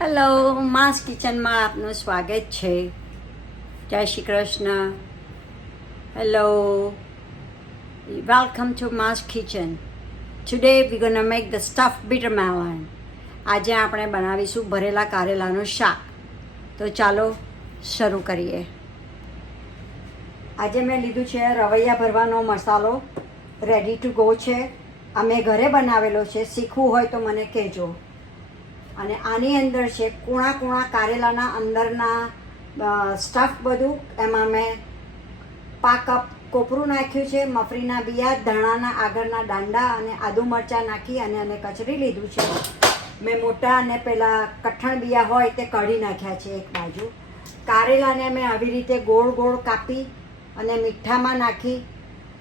હેલો, માસ કિચનમાં આપનું સ્વાગત છે. જય શ્રી Krishna. Hello, welcome to mass kitchen. Today we ગોના make the stuffed bitter melon. આજે આપણે બનાવીશું ભરેલા કારેલાનું શાક. તો ચાલો શરૂ કરીએ. આજે મેં લીધું છે રવૈયા ભરવાનો મસાલો, રેડી ટુ ગો છે. અમે ઘરે બનાવેલો છે. શીખવું હોય તો મને કહેજો. અને આની અંદર છે કૂણા કૂણા કારેલાના અંદરના સ્ટફ બધું. એમાં મેં કપ કોપરું નાખ્યું છે, મફરીના બિયા, ધાણાના આગળના દાંડા અને આદુ મરચાં નાખી અને કચરી લીધું છે. મેં મોટા અને પેલા કઠણ બિયા હોય તે કાઢી નાખ્યા છે એક બાજુ. કારેલાને મેં આવી રીતે ગોળ ગોળ કાપી અને મીઠામાં નાખી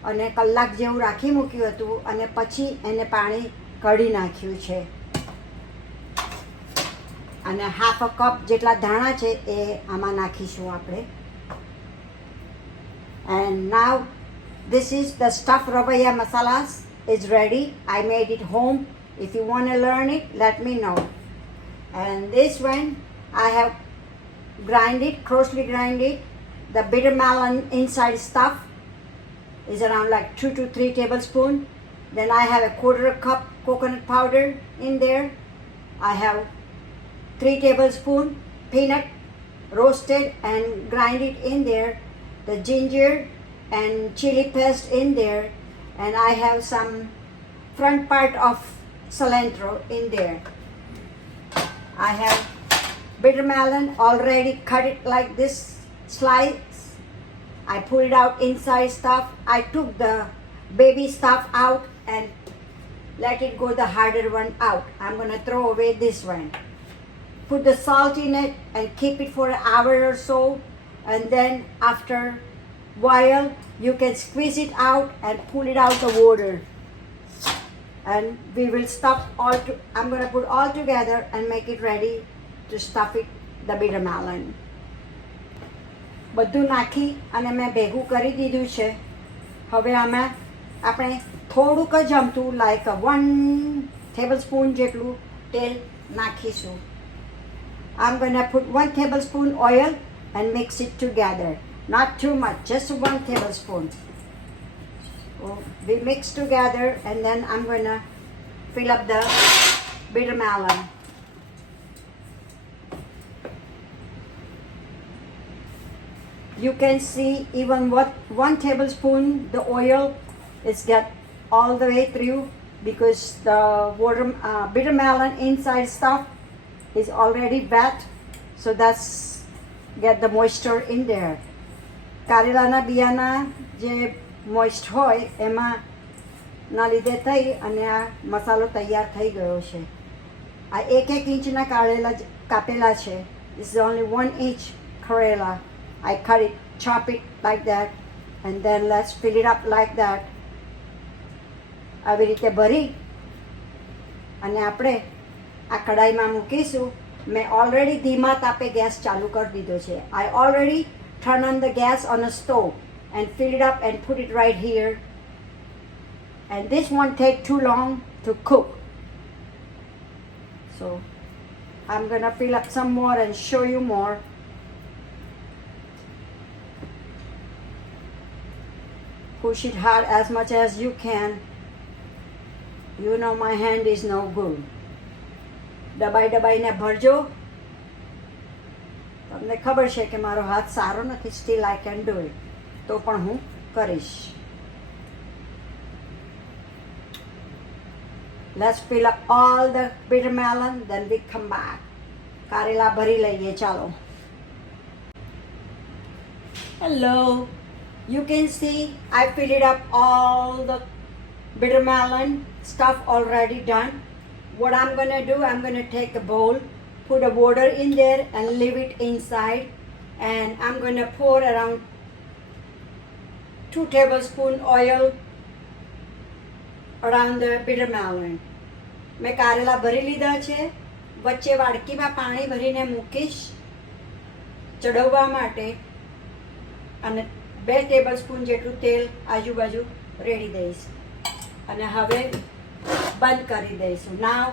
અને કલાક જેવું રાખી મૂક્યું હતું અને પછી એને પાણી કાઢી નાખ્યું છે. અને હાફ અ કપ જેટલા ધાણા છે એ આમાં નાખીશું આપણે. And now this is the stuffed ravaya masalas is ready. I made it home. If you want to learn it, let me know. And this one I have coarsely grind it. The bitter melon inside stuff is around like 2 to 3 tablespoons. Then I have a quarter cup coconut powder in there. I have 3 tablespoons peanut roasted and grind it in there. The ginger and chili paste in there, and I have some front part of cilantro in there. I have bitter melon already cut it like this slice. I pulled out inside stuff. I took the baby stuff out and let it go the harder one out. I'm gonna throw away this one. Put the salt in it and keep it for an hour or so, and then after while you can squeeze it out and pull it out the water, and we will stuff I'm going to put all together and make it ready to stuff it the bitter melon. બધું નાખી અને મેં ભેગું કરી દીધું છે. હવે આમાં આપણે થોડુંક જ અમથું લાઈક 1 tablespoon જેટલું તેલ નાખીશું. I'm going to put 1 tablespoon oil and mix it together. Not too much, just 1 tablespoon. So we mix together, and then I'm going to fill up the bitter melon. You can see even what 1 tablespoon the oil is get all the way through, because the bitter melon inside stuff is already wet, so that's get the moisture in there. કારેલાના બિયાના જે મોઇસ્ટ હોય એમાં ના લીધે થઈ અને આ મસાલો તૈયાર થઈ ગયો છે. આ 1 ઇંચના કારેલા કાપેલા છે. This is only 1 inch karela. I cut it, chop it like that, and then let's fill it up like that. આવી રીતે ભરી અને આપણે આ કડાઈમાં મૂકીશું. મેં ઓલરેડી ધીમા તાપે ગેસ ચાલુ કરી દીધો છે. I already turn on the gas on a stove and fill it up and put it right here. And this won't take too long to cook. So I'm gonna fill up some more and show you more. Push it hard as much as you can. You know my hand is no good. દબાઈને ભરજો. તમને ખબર છે કે મારો હાથ સારો નથી. Steel I can do it. તો પણ હું કરીશ. Let's fill up all the bitter melon, then we come back. કારેલા ભરી લઈએ. ચાલો. Hello. You can see I filled it up all the bitter melon stuff already done. What I'm going to do, I'm going to take a bowl, put a water in there and leave it inside, and I'm going to pour around 2 tablespoons oil around the bitter melon. મેં કારેલા ભરી લીધા છે. વચ્ચે વાડકીમાં પાણી ભરીને મૂકીશ ચડવવા માટે, અને 2 tablespoon જેટલું તેલ આજુબાજુ રેડી દઈશ અને હવે બંધ કરી દઈશું. Now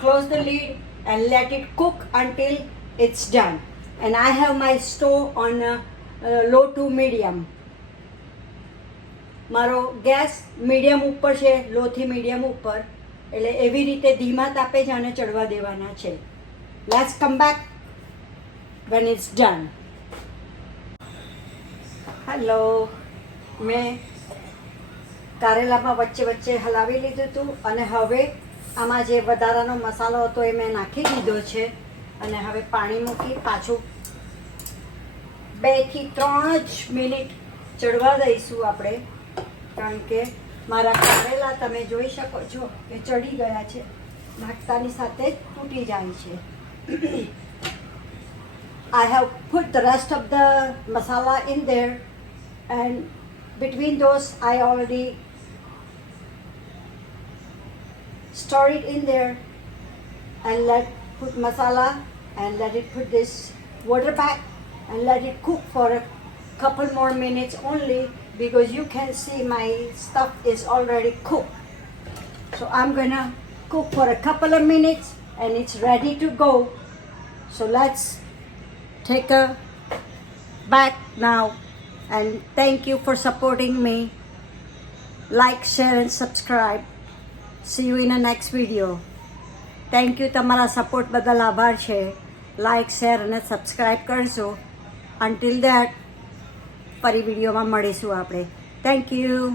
close the lid and let it cook until it's done. And I have my stove on low to medium. મારો ગેસ મીડિયમ ઉપર છે, લોથી મીડિયમ ઉપર, એટલે એવી રીતે ધીમા તાપે જ આને ચડવા દેવાના છે. Let's come back when it's done. Hello, મેં કારેલામાં વચ્ચે વચ્ચે હલાવી લીધું હતું અને હવે આમાં જે વધારાનો મસાલો હતો એ મેં નાખી દીધો છે અને હવે પાણી મૂકી પાછું 2 થી 3 જ મિનિટ ચડવા દઈશું આપણે, કારણ કે મારા કારેલા તમે જોઈ શકો છો કે ચડી ગયા છે, નાખતાની સાથે જ તૂટી જાય છે. I have put the rest of the masala in there, and between those I already store it in there and put masala and let it put this water back and let it cook for a couple more minutes only, because you can see my stuff is already cooked. So I'm gonna cook for a couple of minutes and it's ready to go. So let's take a back now, and thank you for supporting me. Like, share and subscribe. See you in the next video. Thank you. તમારા સપોર્ટ બદલ આભાર છે. Like, share અને સબસ્ક્રાઈબ કરજો. Until that, ફરી વિડીયોમાં મળીશું આપણે. Thank you.